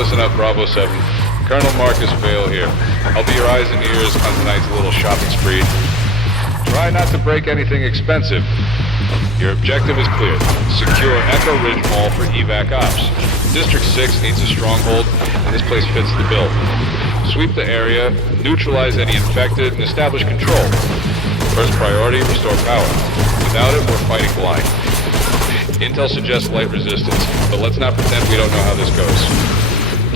listen up, Bravo 7. Colonel Marcus Vale here. I'll be your eyes and ears on tonight's little shopping spree. Try not to break anything expensive. Your objective is clear. Secure Echo Ridge Mall for evac ops. District 6 needs a stronghold, and this place fits the bill. Sweep the area, neutralize any infected, and establish control. First priority, restore power. Without it, we're fighting blind. Intel suggests light resistance, but let's not pretend we don't know how this goes.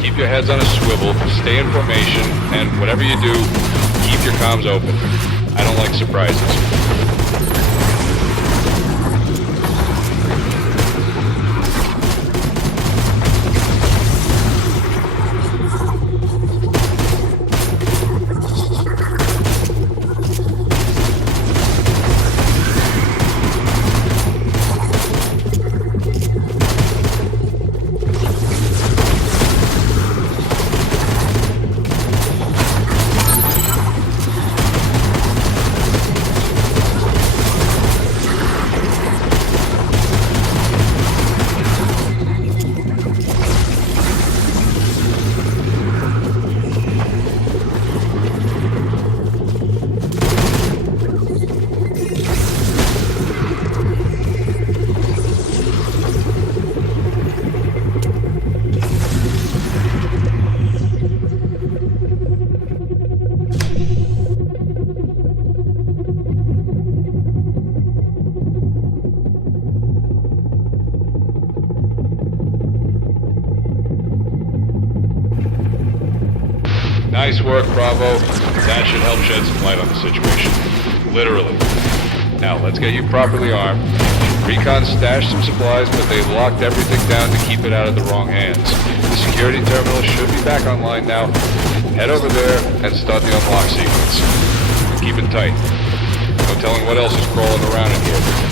Keep your heads on a swivel, stay in formation, and whatever you do, keep your comms open. I don't like surprises. Nice work, Bravo. That should help shed some light on the situation. Literally. Now, let's get you properly armed. Recon stashed some supplies, but they've locked everything down to keep it out of the wrong hands. The security terminal should be back online now. Head over there and start the unlock sequence. Keep it tight. No telling what else is crawling around in here.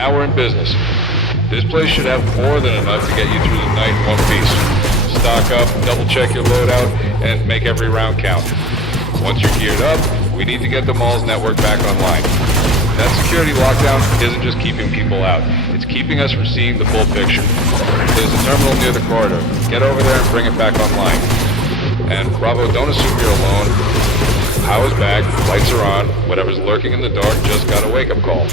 Now we're in business. This place should have more than enough to get you through the night in one piece. Stock up, double check your loadout, and make every round count. Once you're geared up, we need to get the mall's network back online. That security lockdown isn't just keeping people out, it's keeping us from seeing the full picture. There's a terminal near the corridor. Get over there and bring it back online. And Bravo, don't assume you're alone. Power's back, lights are on, whatever's lurking in the dark just got a wake-up call.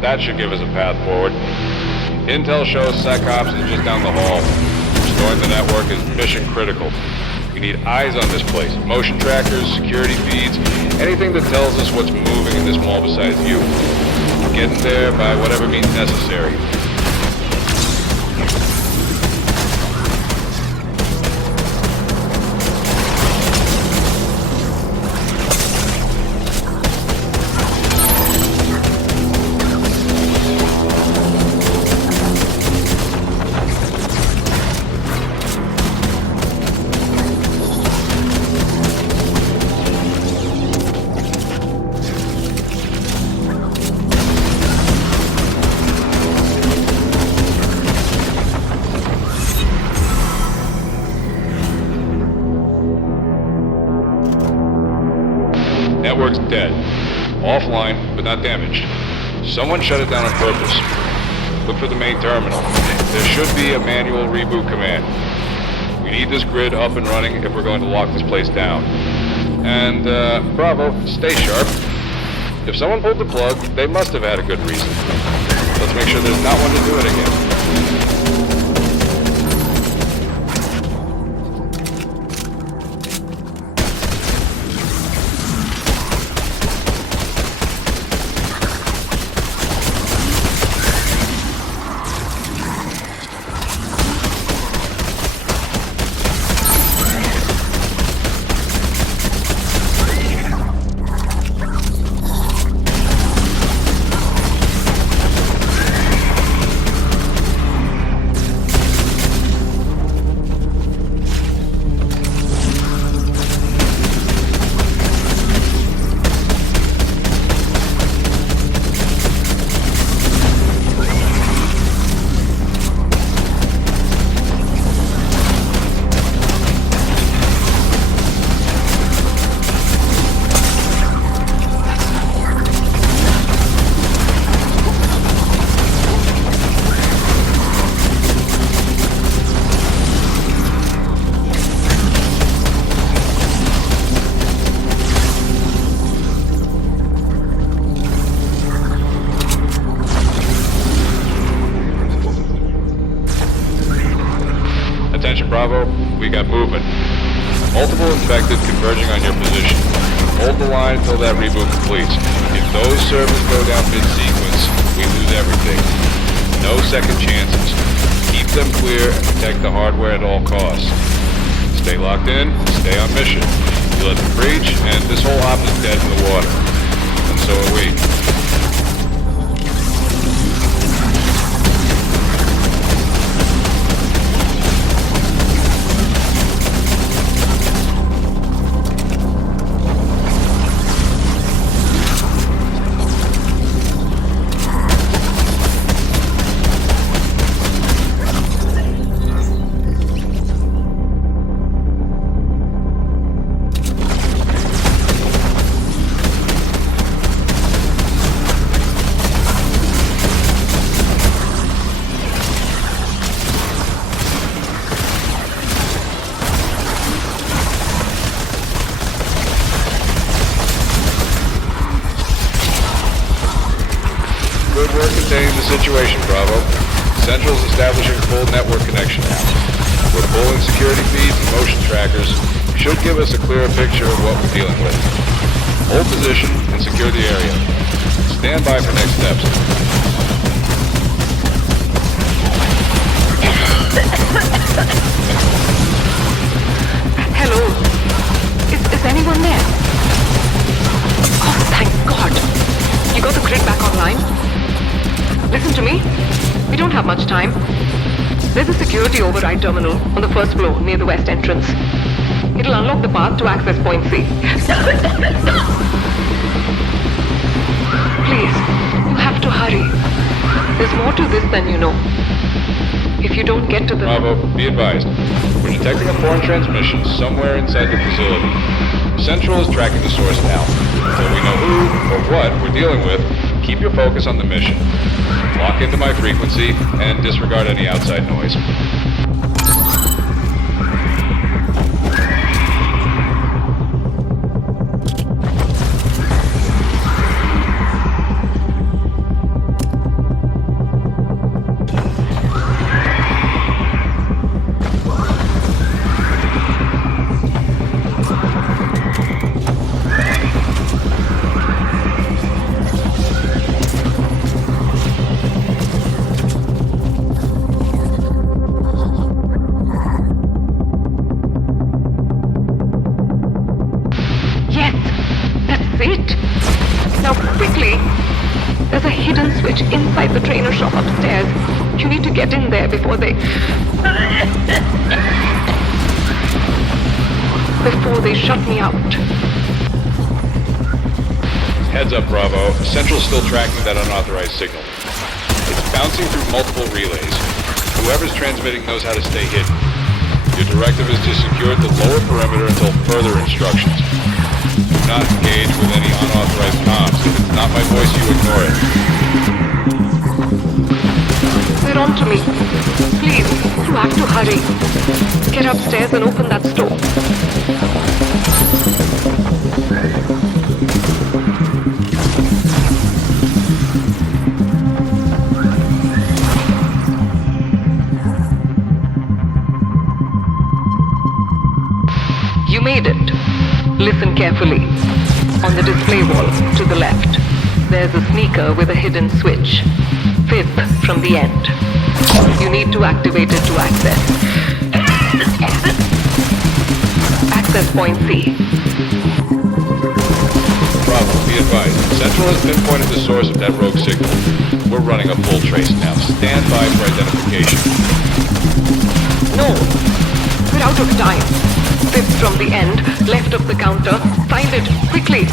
That should give us a path forward. Intel shows SecOps is just down the hall. Restoring the network is mission critical. We need eyes on this place. Motion trackers, security feeds, anything that tells us what's moving in this mall besides you. Getting there by whatever means necessary. Network's dead. Offline, but not damaged. Someone shut it down on purpose. Look for the main terminal. There should be a manual reboot command. We need this grid up and running if we're going to lock this place down. And, Bravo, stay sharp. If someone pulled the plug, they must have had a good reason. Let's make sure there's not one to do it again. Attention Bravo, we got movement. Multiple infected converging on your position. Hold the line until that reboot completes. If those servers go down mid-sequence, we lose everything. No second chances. Keep them clear and protect the hardware at all costs. Stay locked in, stay on mission. You let them breach, and this whole op is dead in the water. And so are we. Good work containing the situation, Bravo. Central's establishing full network connection now. We're pulling security feeds and motion trackers. Should give us a clearer picture of what we're dealing with. Hold position and secure the area. Stand by for next steps. Hello? Is anyone there? Oh, thank God. You got the grid back online? Listen to me. We don't have much time. There's a security override terminal on the first floor near the west entrance. It'll unlock the path to access point C. Please, you have to hurry. There's more to this than you know. If you don't get to the... Bravo, be advised. We're detecting a foreign transmission somewhere inside the facility. Central is tracking the source now. Until we know who or what we're dealing with, keep your focus on the mission. Lock into my frequency and disregard any outside noise. You need to get in there before they shut me out. Heads up, Bravo. Central's still tracking that unauthorized signal. It's bouncing through multiple relays. Whoever's transmitting knows how to stay hidden. Your directive is to secure the lower perimeter until further instructions. Do not engage with any unauthorized comms. If it's not my voice, you ignore it. They're on to me. Please, you have to hurry. Get upstairs and open that store. You made it. Listen carefully. On the display wall, to the left, there's a sneaker with a hidden switch. Fifth from the end. You need to activate it to access. Access point C. Bravo, be advised. Central has pinpointed the source of that rogue signal. We're running a full trace now. Stand by for identification. No. We're out of time. Fifth from the end, left of the counter. Find it, quickly.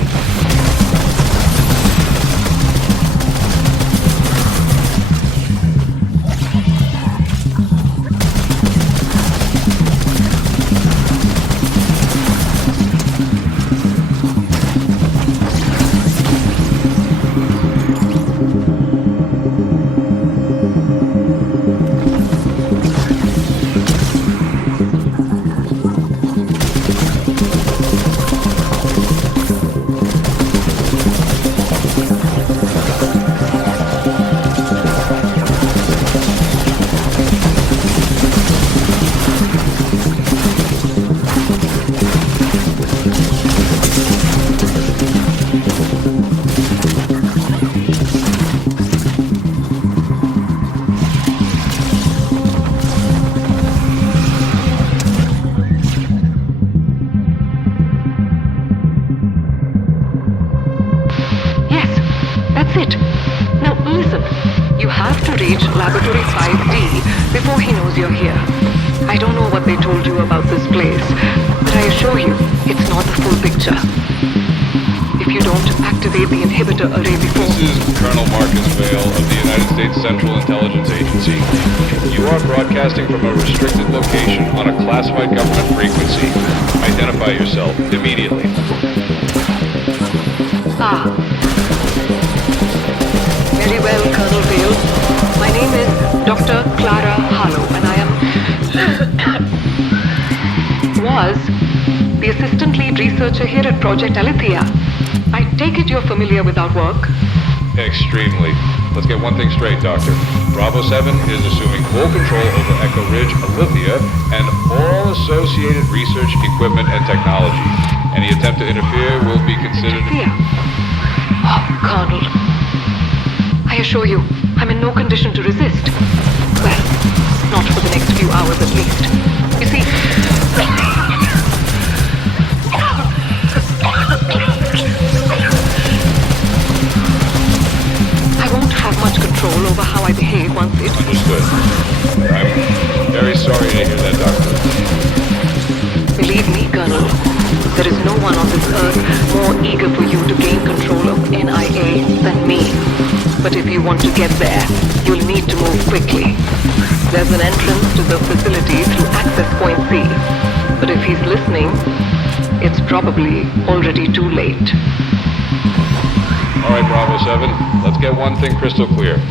Laboratory 5D before he knows you're here. I don't know what they told you about this place, but I assure you, it's not the full picture. If you don't activate the inhibitor array before... This is Colonel Marcus Vale of the United States Central Intelligence Agency. You are broadcasting from a restricted location on a classified government frequency. Identify yourself immediately. Very well, Colonel Vale. My name is Dr. Clara Harlow, and I am... was the assistant lead researcher here at Project Alethea. I take it you're familiar with our work? Extremely. Let's get one thing straight, Doctor. Bravo 7 is assuming full control over Echo Ridge, Alethea, and all associated research, equipment, and technology. Any attempt to interfere will be considered... Alethea? Oh, Colonel. I assure you, I'm in no condition to resist. Well, not for the next few hours at least. You see... I won't have much control over how I behave once it... Understood. I'm very sorry to hear that, Doctor. Believe me, Colonel, there is no one on this earth more eager for you to gain control of NIA than me. But if you want to get there, you'll need to move quickly. There's an entrance to the facility through access point C. But if he's listening, it's probably already too late. All right, Bravo 7, let's get one thing crystal clear.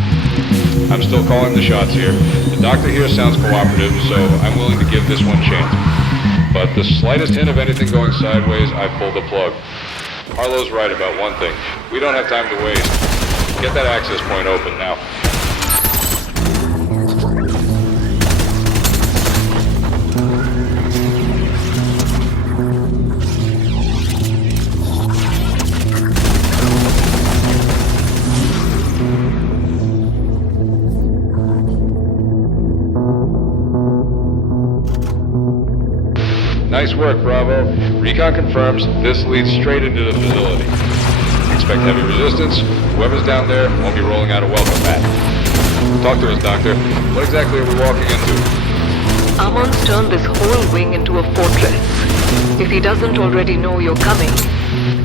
I'm still calling the shots here. The doctor here sounds cooperative, so I'm willing to give this one chance. But the slightest hint of anything going sideways, I pull the plug. Harlow's right about one thing. We don't have time to waste. Get that access point open now. Nice work, Bravo. Recon confirms this leads straight into the facility. Expect heavy resistance. Whoever's down there won't be rolling out a welcome mat. Talk to us, Doctor. What exactly are we walking into? Armand's turned this whole wing into a fortress. If he doesn't already know you're coming,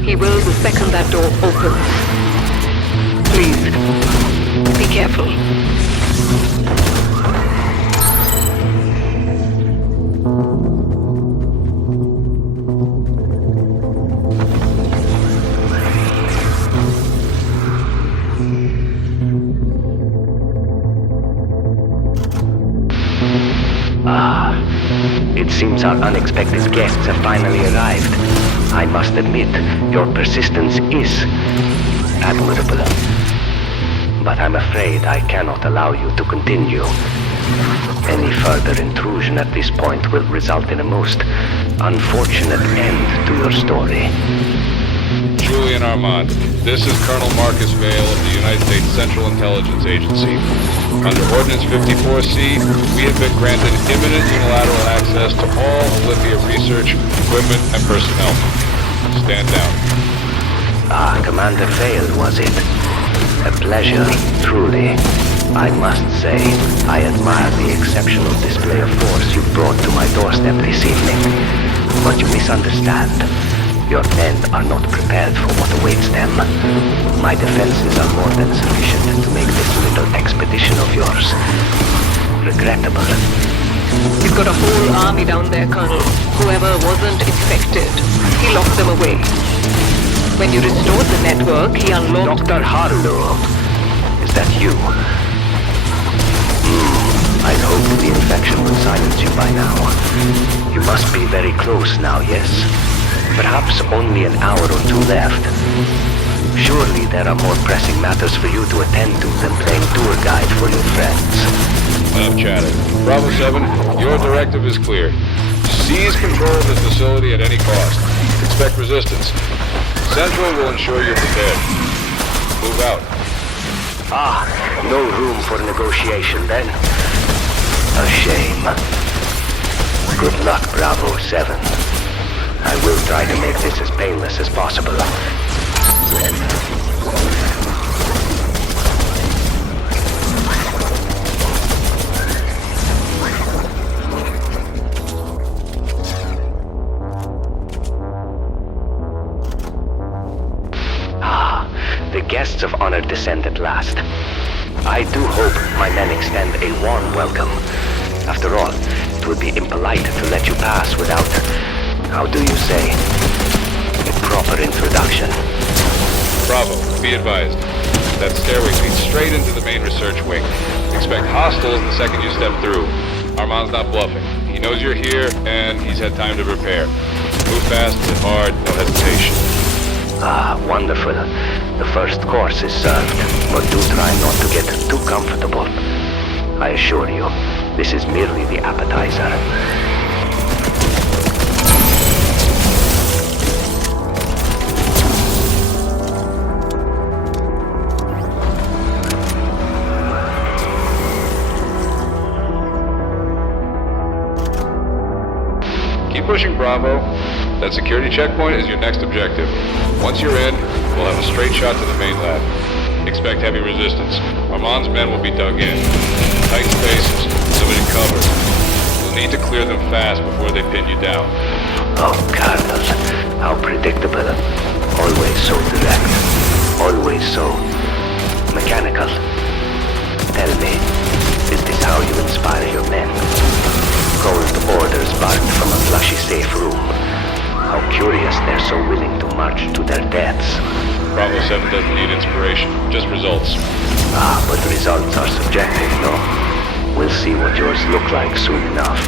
he will the second that door opens. Please, be careful. It seems our unexpected guests have finally arrived. I must admit, your persistence is admirable. But I'm afraid I cannot allow you to continue. Any further intrusion at this point will result in a most unfortunate end to your story. Julian Armand, this is Colonel Marcus Vale of the United States Central Intelligence Agency. Under Ordinance 54C, we have been granted imminent unilateral access to all Olympia research, equipment, and personnel. Stand down. Commander Vale, was it? A pleasure, truly. I must say, I admire the exceptional display of force you brought to my doorstep this evening. But you misunderstand. Your men are not prepared for what awaits them. My defenses are more than sufficient to make this little expedition of yours regrettable. You've got a whole army down there, Colonel. Whoever wasn't infected, he locked them away. When you restored the network, he unlocked... Dr. Harlow, is that you? I'd hoped the infection would silence you by now. You must be very close now, yes? Perhaps only an hour or two left. Surely there are more pressing matters for you to attend to than playing tour guide for your friends. Enough chatter. Bravo 7, your directive is clear. Seize control of this facility at any cost. Expect resistance. Central will ensure you're prepared. Move out. No room for negotiation then. A shame. Good luck, Bravo 7. I will try to make this as painless as possible. The guests of honor descend at last. I do hope my men extend a warm welcome. After all, it would be impolite to let you pass without... How do you say? A proper introduction. Bravo, be advised. That stairway leads straight into the main research wing. Expect hostiles the second you step through. Armand's not bluffing. He knows you're here, and he's had time to prepare. Move fast and hard, no hesitation. Wonderful. The first course is served, but do try not to get too comfortable. I assure you, this is merely the appetizer. Pushing Bravo. That security checkpoint is your next objective. Once you're in, we'll have a straight shot to the main lab. Expect heavy resistance. Armand's men will be dug in. Tight spaces, limited cover. You'll need to clear them fast before they pin you down. Oh, Colonel, how predictable. Always so direct. Always so mechanical. Tell me, is this how you inspire your men? Cold orders barked from a flushy safe room. How curious they're so willing to march to their deaths. Bravo 7 doesn't need inspiration, just results. But results are subjective, no? We'll see what yours look like soon enough.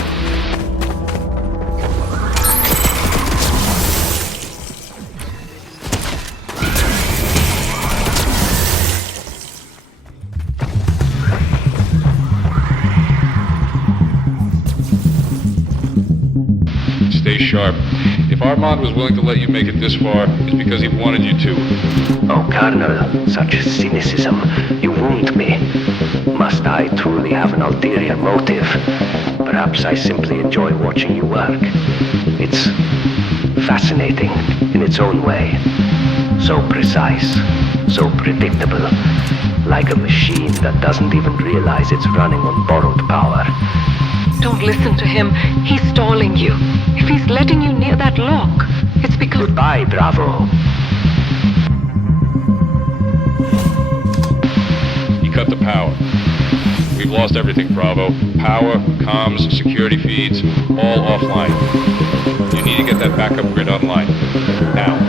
Stay sharp. If Armand was willing to let you make it this far, it's because he wanted you to. Oh, Colonel, such cynicism. You wound me. Must I truly have an ulterior motive? Perhaps I simply enjoy watching you work. It's fascinating in its own way. So precise, so predictable. like a machine that doesn't even realize it's running on borrowed power. Don't listen to him. He's stalling you. If he's letting you near that lock, it's because... Goodbye, Bravo. He cut the power. We've lost everything, Bravo. Power, comms, security feeds, all offline. You need to get that backup grid online. Now.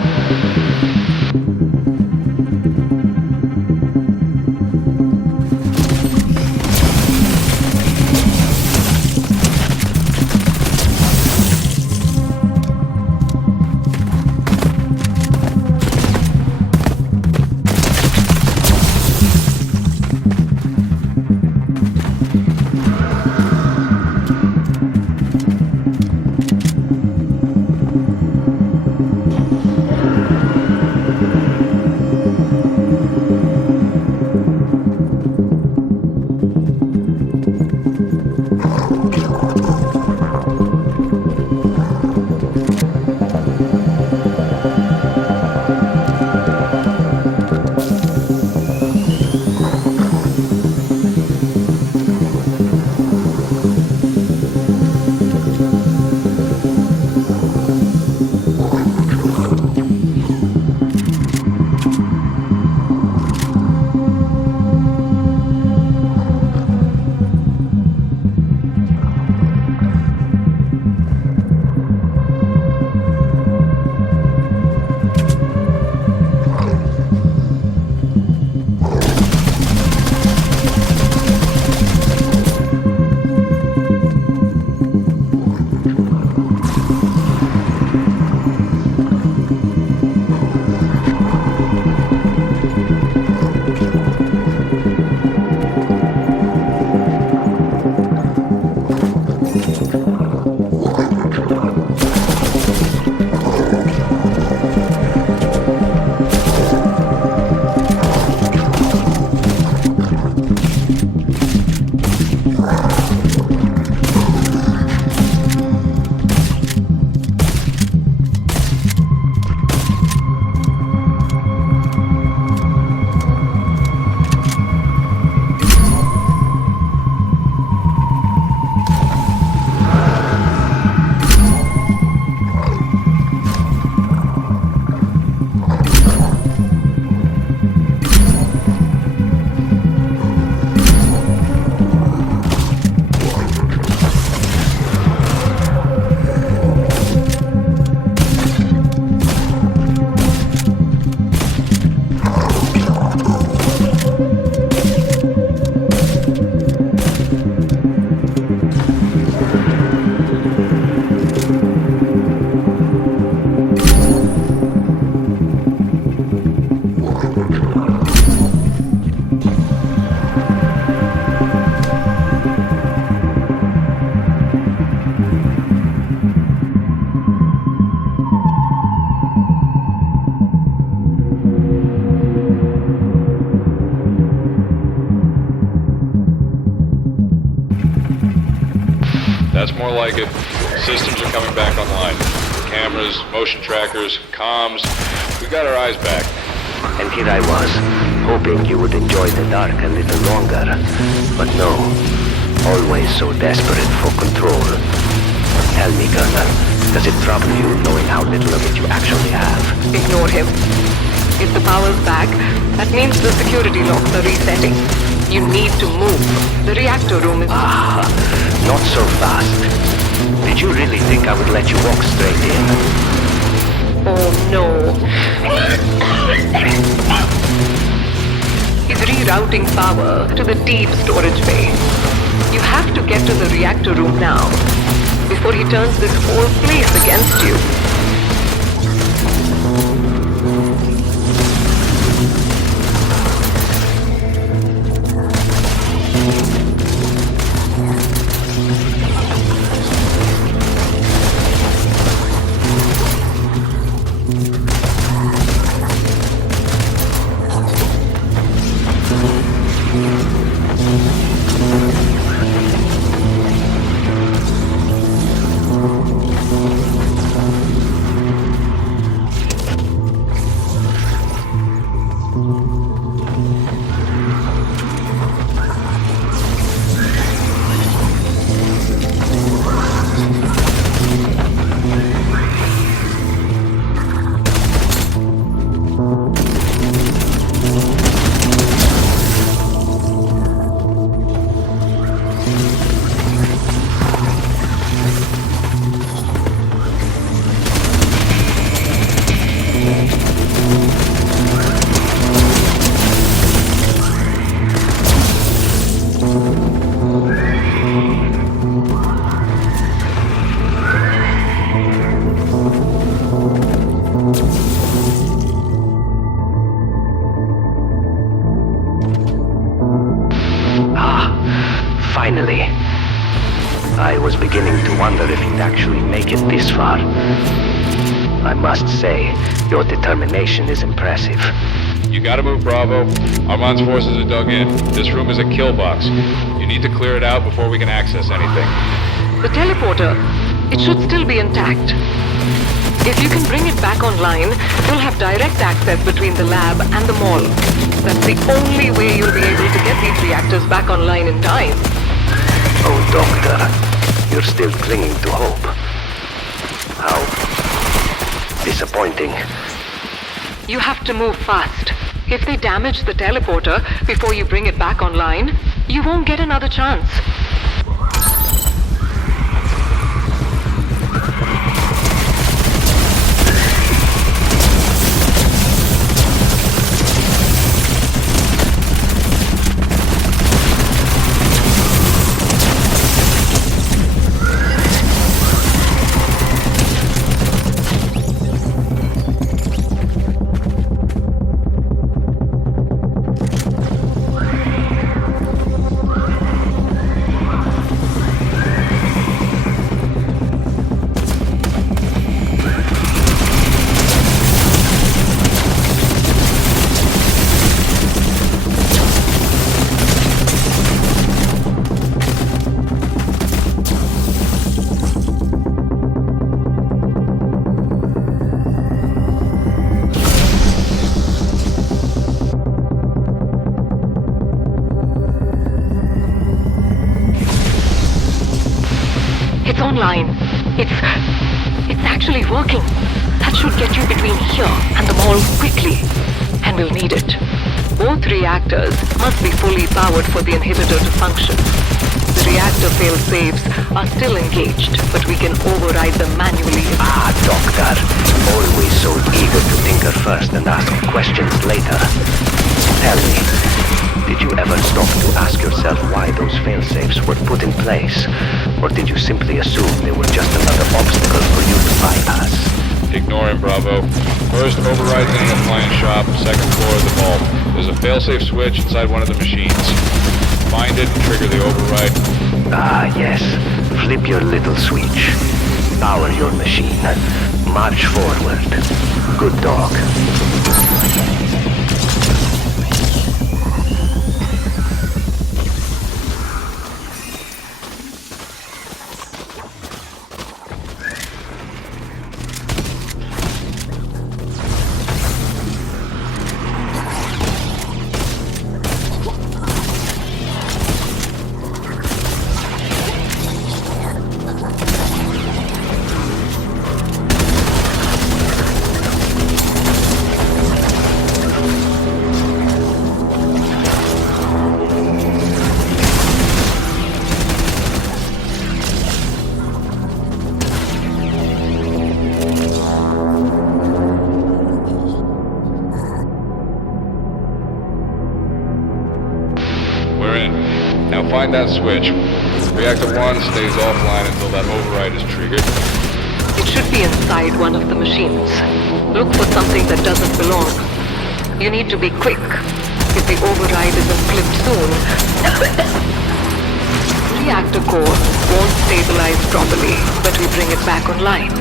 That's more like it. Systems are coming back online. Cameras, motion trackers, comms. We got our eyes back. And here I was, hoping you would enjoy the dark a little longer. But no, always so desperate for control. Tell me, Colonel, does it trouble you knowing how little of it you actually have? Ignore him. If the power's back, that means the security locks are resetting. You need to move. The reactor room is... Ah, not so fast. Did you really think I would let you walk straight in? Oh no. He's rerouting power to the deep storage bay. You have to get to the reactor room now, before he turns this whole place against you. didn't actually make it this far. I must say, your determination is impressive. You gotta move, Bravo. Armand's forces are dug in. This room is a kill box. You need to clear it out before we can access anything. The teleporter, it should still be intact. If you can bring it back online, you'll have direct access between the lab and the mall. That's the only way you'll be able to get these reactors back online in time. Oh, Doctor, you're still clinging to hope. How disappointing. You have to move fast. If they damage the teleporter before you bring it back online, you won't get another chance. Online. It's actually working. That should get you between here and the mall quickly. And we'll need it. Both reactors must be fully powered for the inhibitor to function. The reactor fail-safes are still engaged, but we can override them manually. Ah, Doctor. Always so eager to tinker first and ask questions later. Tell me, did you ever stop to ask yourself why those fail-safes were put in place? Or did you simply assume they were just another obstacle for you to bypass? Ignore him, Bravo. First, override's in an appliance shop, second floor of the vault. There's a fail-safe switch inside one of the machines. Find it and trigger the override. Ah, yes. Flip your little switch. Power your machine. March forward. Good dog. Now find that switch. Reactor 1 stays offline until that override is triggered. It should be inside one of the machines. Look for something that doesn't belong. You need to be quick. If the override isn't flipped soon, reactor core won't stabilize properly, but we bring it back online.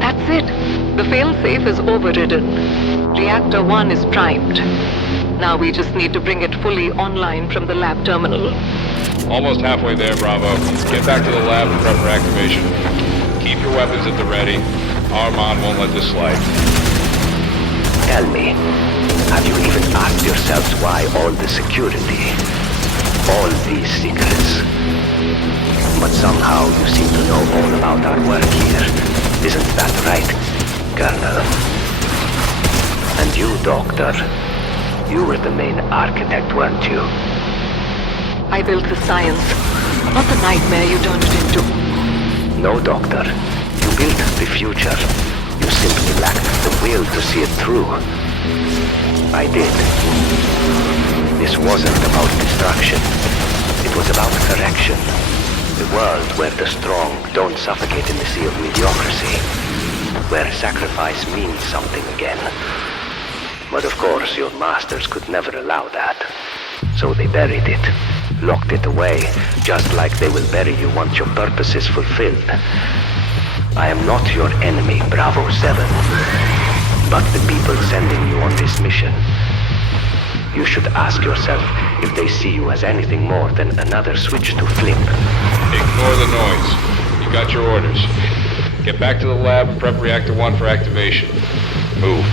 That's it. The fail-safe is overridden. Reactor 1 is primed. Now we just need to bring it fully online from the lab terminal. Almost halfway there, Bravo. Get back to the lab and prep for activation. Keep your weapons at the ready. Armand won't let this slide. Tell me, have you even asked yourselves why all the security? All these secrets? But somehow you seem to know all about our work here. Isn't that right, Colonel? And you, Doctor, you were the main architect, weren't you? I built the science, not the nightmare you turned it into. No, Doctor. You built the future. You simply lacked the will to see it through. I did. This wasn't about destruction. It was about correction. A world where the strong don't suffocate in the sea of mediocrity. Where sacrifice means something again. But of course, your masters could never allow that. So they buried it, locked it away, just like they will bury you once your purpose is fulfilled. I am not your enemy, Bravo 7, but the people sending you on this mission. You should ask yourself if they see you as anything more than another switch to flip. Ignore the noise. You got your orders. Get back to the lab and prep Reactor 1 for activation. Move.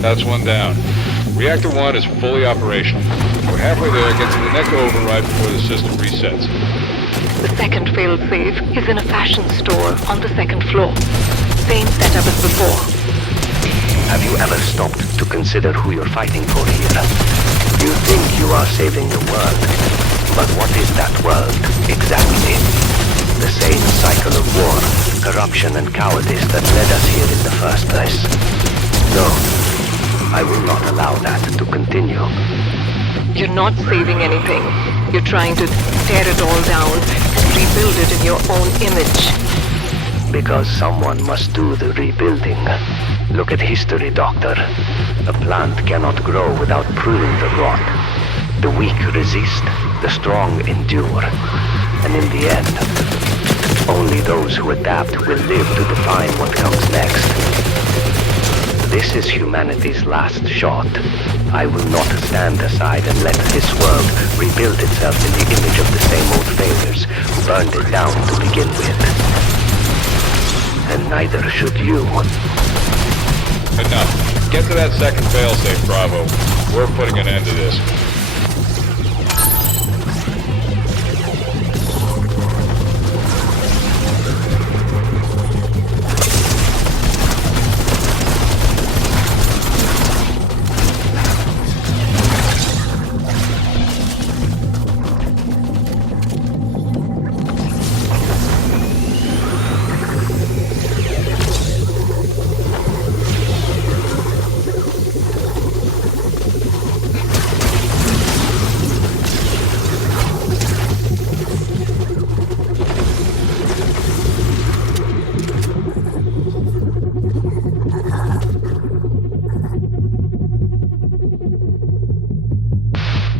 That's one down. Reactor 1 is fully operational. We're halfway there. Get to the next override before the system resets. The second failsafe is in a fashion store on the second floor. Same setup as before. Have you ever stopped to consider who you're fighting for here? You think you are saving the world, but what is that world exactly? The same cycle of war, corruption and cowardice that led us here in the first place. No, I will not allow that to continue. You're not saving anything. You're trying to tear it all down and rebuild it in your own image. Because someone must do the rebuilding. Look at history, Doctor. A plant cannot grow without pruning the rot. The weak resist, the strong endure. And in the end, only those who adapt will live to define what comes next. This is humanity's last shot. I will not stand aside and let this world rebuild itself in the image of the same old failures who burned it down to begin with. And neither should you. Enough. Get to that second failsafe, Bravo. We're putting an end to this.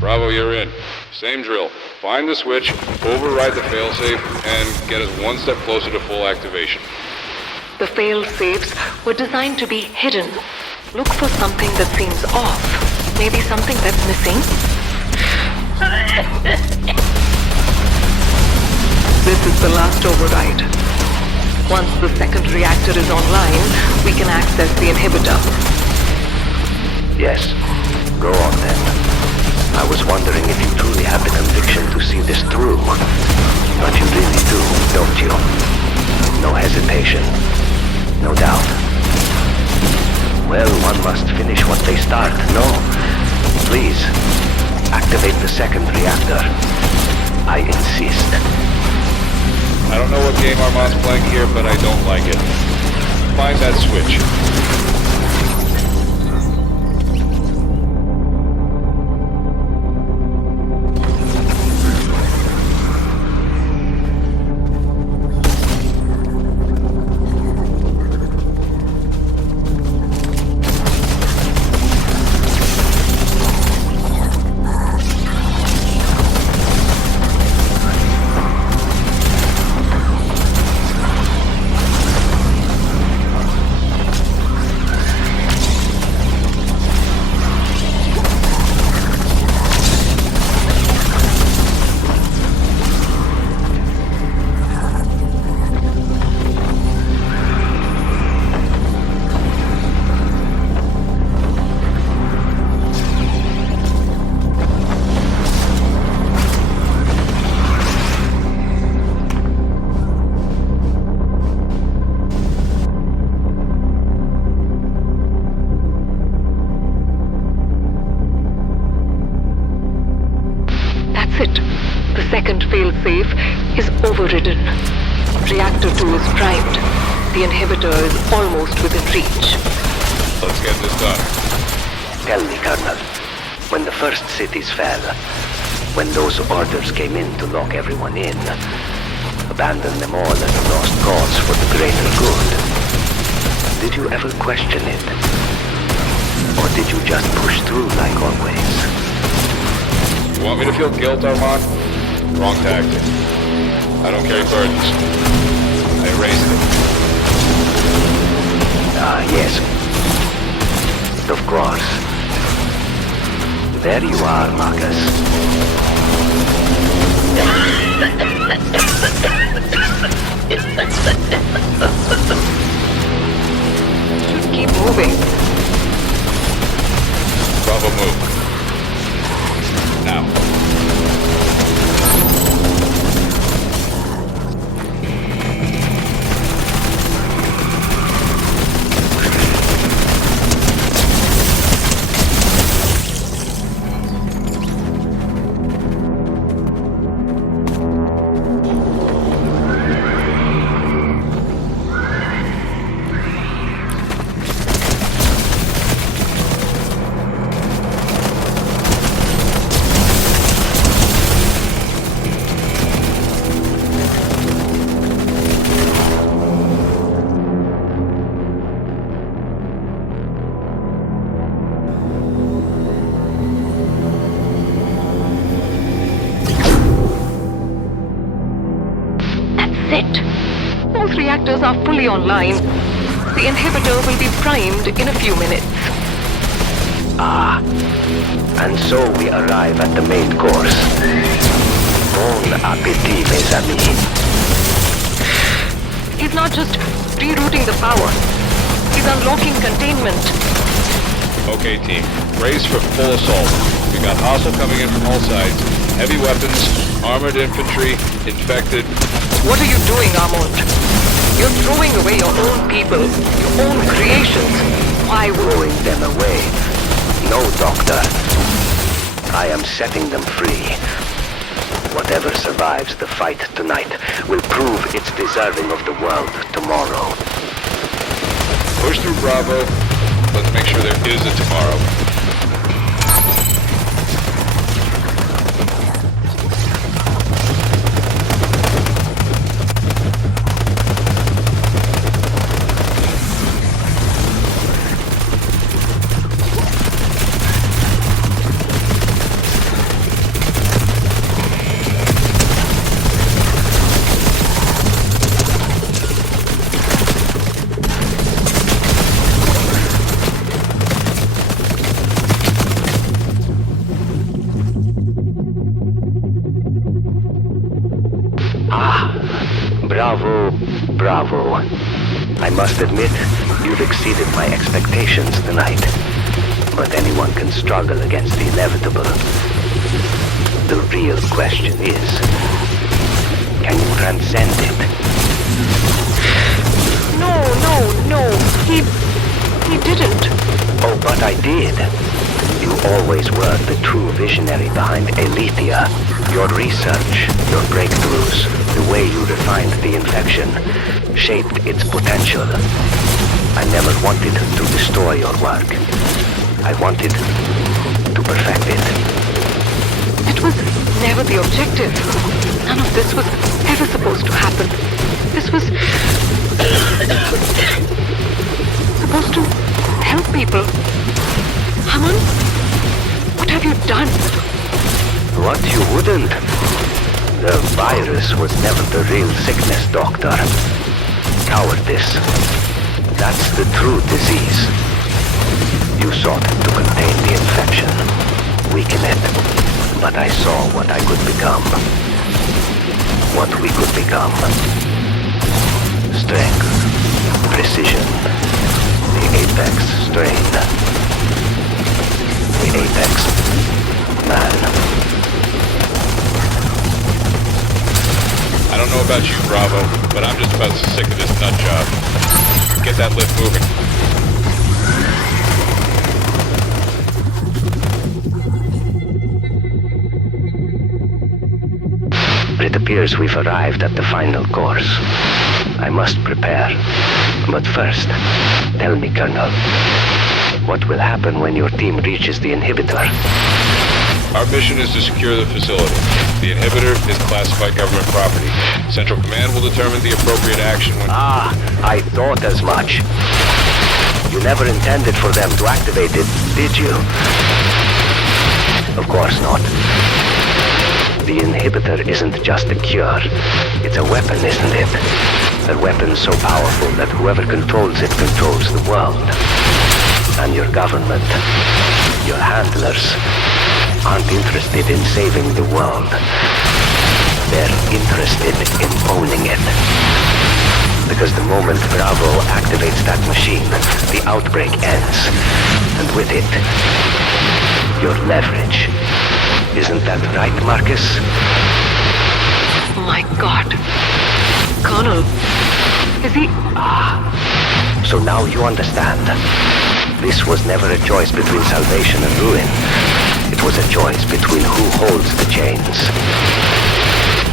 Bravo, you're in. Same drill. Find the switch, override the failsafe, and get us one step closer to full activation. The fail-safes were designed to be hidden. Look for something that seems off. Maybe something that's missing. This is the last override. Once the second reactor is online, we can access the inhibitor. Yes, go on then. I was wondering if you truly had the conviction to see this through. But you really do, don't you? No hesitation. No doubt. Well, one must finish what they start, no? Please, activate the second reactor. I insist. game Armand's playing here, but I don't like it. Find that switch. The second fail-safe is overridden. Reactor 2 is primed. The inhibitor is almost within reach. Let's get this done. Tell me, Colonel, when the first cities fell, when those orders came in to lock everyone in, abandon them all as a lost cause for the greater good, did you ever question it? Or did you just push through like always? You want me to feel guilt, Armand? Wrong tactic. I don't carry burdens. I erased it. Ah, yes. Of course. There you are, Marcus. Just keep moving. Bravo, move. Now. Both reactors are fully online. The inhibitor will be primed in a few minutes. Ah, and so we arrive at the main course. Bon appétit, mes amis. He's not just rerouting the power. He's unlocking containment. Okay, team. Brace for full assault. We got hostile coming in from all sides. Heavy weapons, armored infantry, infected. What are you doing, Armand? You're throwing away your own people, your own creations. Why would... Throwing them away? No, Doctor. I am setting them free. Whatever survives the fight tonight will prove it's deserving of the world tomorrow. Push through Bravo. Let's make sure there is a tomorrow. Bravo, bravo. I must admit, you've exceeded my expectations tonight. But anyone can struggle against the inevitable. The real question is, can you transcend it? No. He didn't. Oh, but I did. You always were the true visionary behind Aletheia. Your research, your breakthroughs, The way you refined the infection shaped its potential. I never wanted to destroy your work. I wanted to perfect it. It was never the objective. None of this was ever supposed to happen. This was supposed to help people. Haman, what have you done? What you wouldn't? The virus was never the real sickness, Doctor. Cowardice. That's the true disease. You sought to contain the infection, weaken it, but I saw what I could become. What we could become. Strength, precision, the apex strain. The apex man. I don't know about you, Bravo, but I'm just about sick of this nut job. Get that lift moving. It appears we've arrived at the final course. I must prepare. But first, tell me, Colonel, what will happen when your team reaches the inhibitor? Our mission is to secure the facility. The inhibitor is classified government property. Central Command will determine the appropriate action when... I thought as much. You never intended for them to activate it, did you? Of course not. The inhibitor isn't just a cure. It's a weapon, isn't it? A weapon so powerful that whoever controls it controls the world. And your government, your handlers, aren't interested in saving the world. They're interested in owning it. Because the moment Bravo activates that machine, the outbreak ends. And with it, your leverage. Isn't that right, Marcus? My God. Colonel, is he... So now you understand. This was never a choice between salvation and ruin. It was a choice between who holds the chains.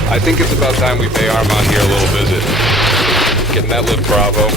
I think it's about time we pay Armand here a little visit. Getting that lift, Bravo.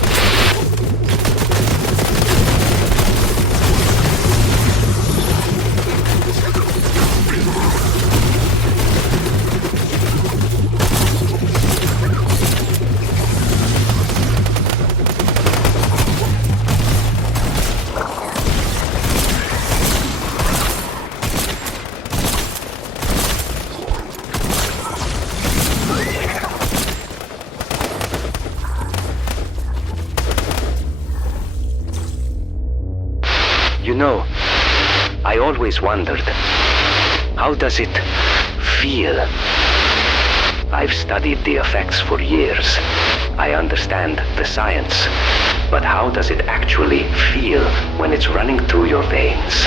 You know, I always wondered, how does it feel? I've studied the effects for years. I understand the science. But how does it actually feel when it's running through your veins?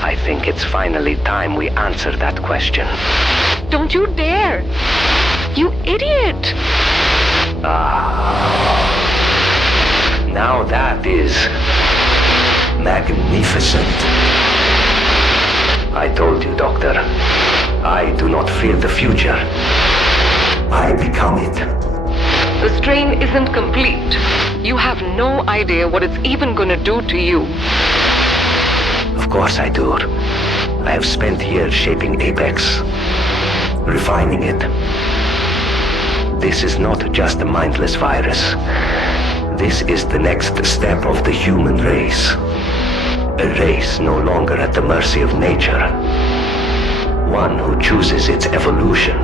I think it's finally time we answer that question. Don't you dare! You idiot! Now that is... magnificent. I told you, Doctor. I do not fear the future. I become it. The strain isn't complete. You have no idea what it's even gonna do to you. Of course I do. I have spent years shaping Apex, refining it. This is not just a mindless virus. This is the next step of the human race. A race no longer at the mercy of nature. One who chooses its evolution.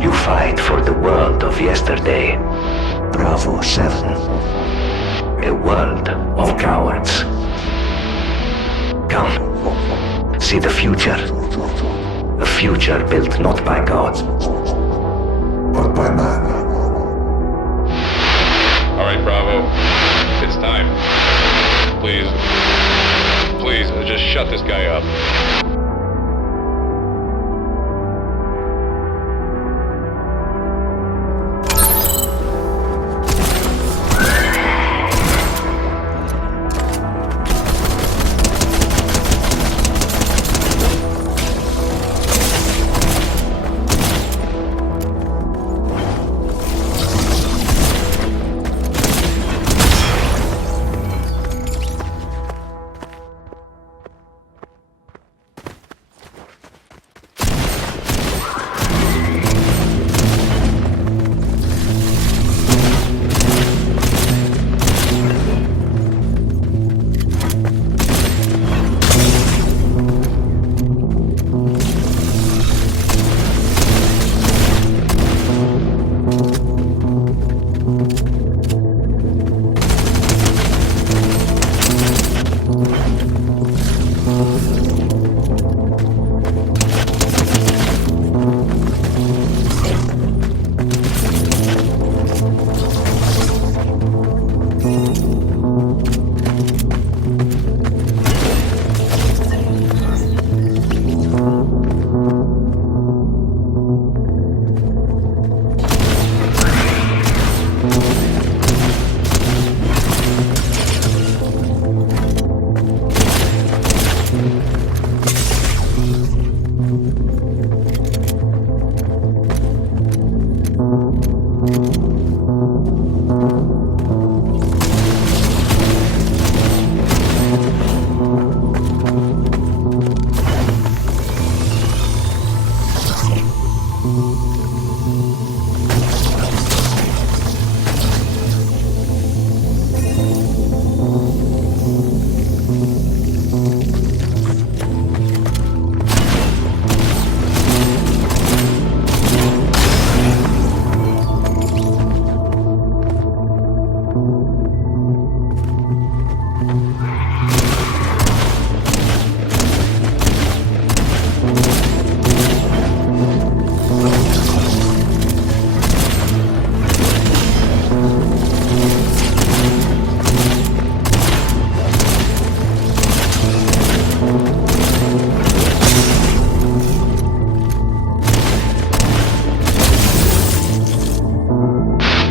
You fight for the world of yesterday. Bravo 7. A world of cowards. Come, see the future. A future built not by God, but by man. All right, Bravo. It's time. Please, just shut this guy up.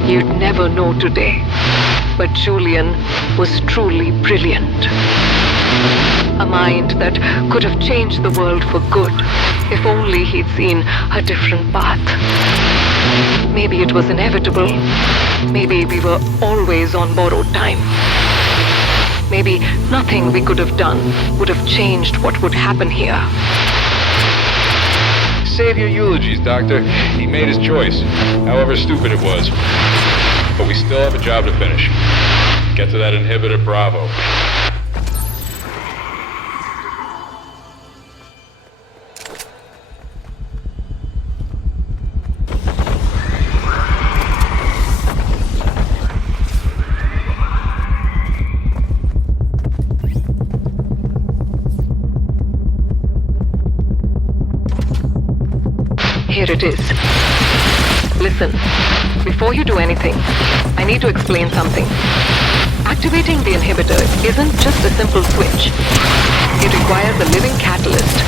You'd never know today, but Julian was truly brilliant. A mind that could have changed the world for good if only he'd seen a different path. Maybe it was inevitable. Maybe we were always on borrowed time. Maybe nothing we could have done would have changed what would happen here. Save your eulogies, Doctor. He made his choice, however stupid it was. But we still have a job to finish. Get to that inhibitor Bravo. Here it is. Listen, before you do anything, I need to explain something. Activating the inhibitor isn't just a simple switch. It requires a living catalyst,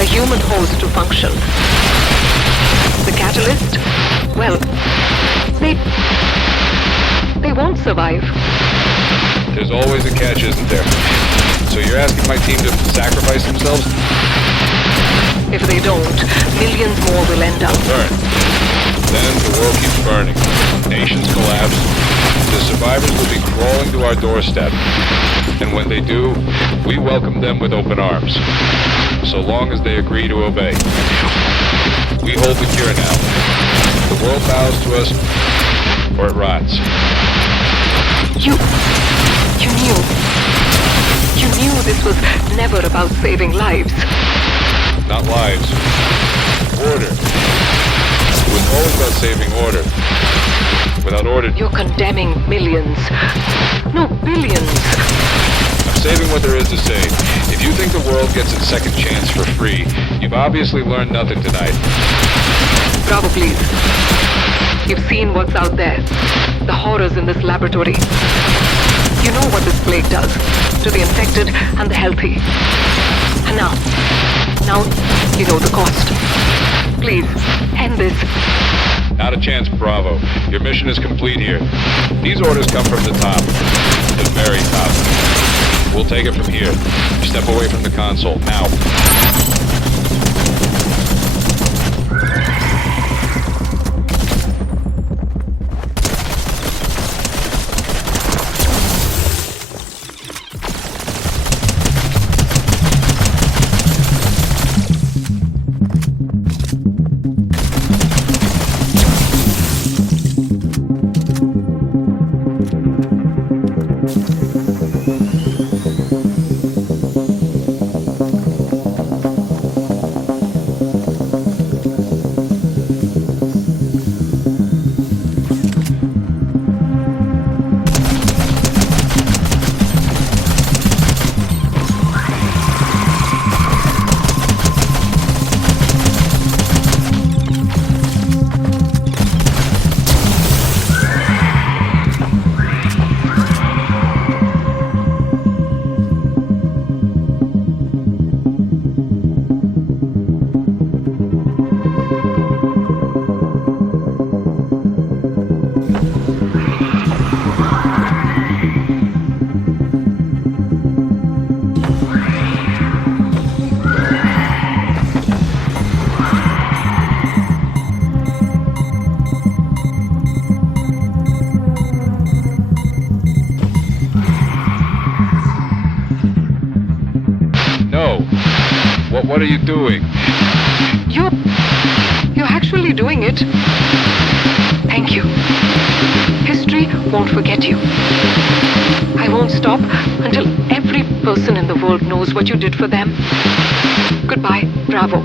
a human host to function. The catalyst, well, they won't survive. There's always a catch, isn't there? So you're asking my team to sacrifice themselves? If they don't, millions more will end up. Burn. Then the world keeps burning. Nations collapse. The survivors will be crawling to our doorstep. And when they do, we welcome them with open arms. So long as they agree to obey. We hold the cure now. The world bows to us, or it rots. You knew this was never about saving lives. Not lives. Order. It was always about saving order. Without order... You're condemning millions. No, billions. I'm saving what there is to save. If you think the world gets its second chance for free, you've obviously learned nothing tonight. Bravo, please. You've seen what's out there. The horrors in this laboratory. You know what this plague does to the infected and the healthy. And now you know the cost. Please, end this. Not a chance, Bravo. Your mission is complete here. These orders come from the top. The very top. We'll take it from here. Step away from the console, now. What are you doing? You're actually doing it. Thank you. History won't forget you. I won't stop until every person in the world knows what you did for them. Goodbye, Bravo.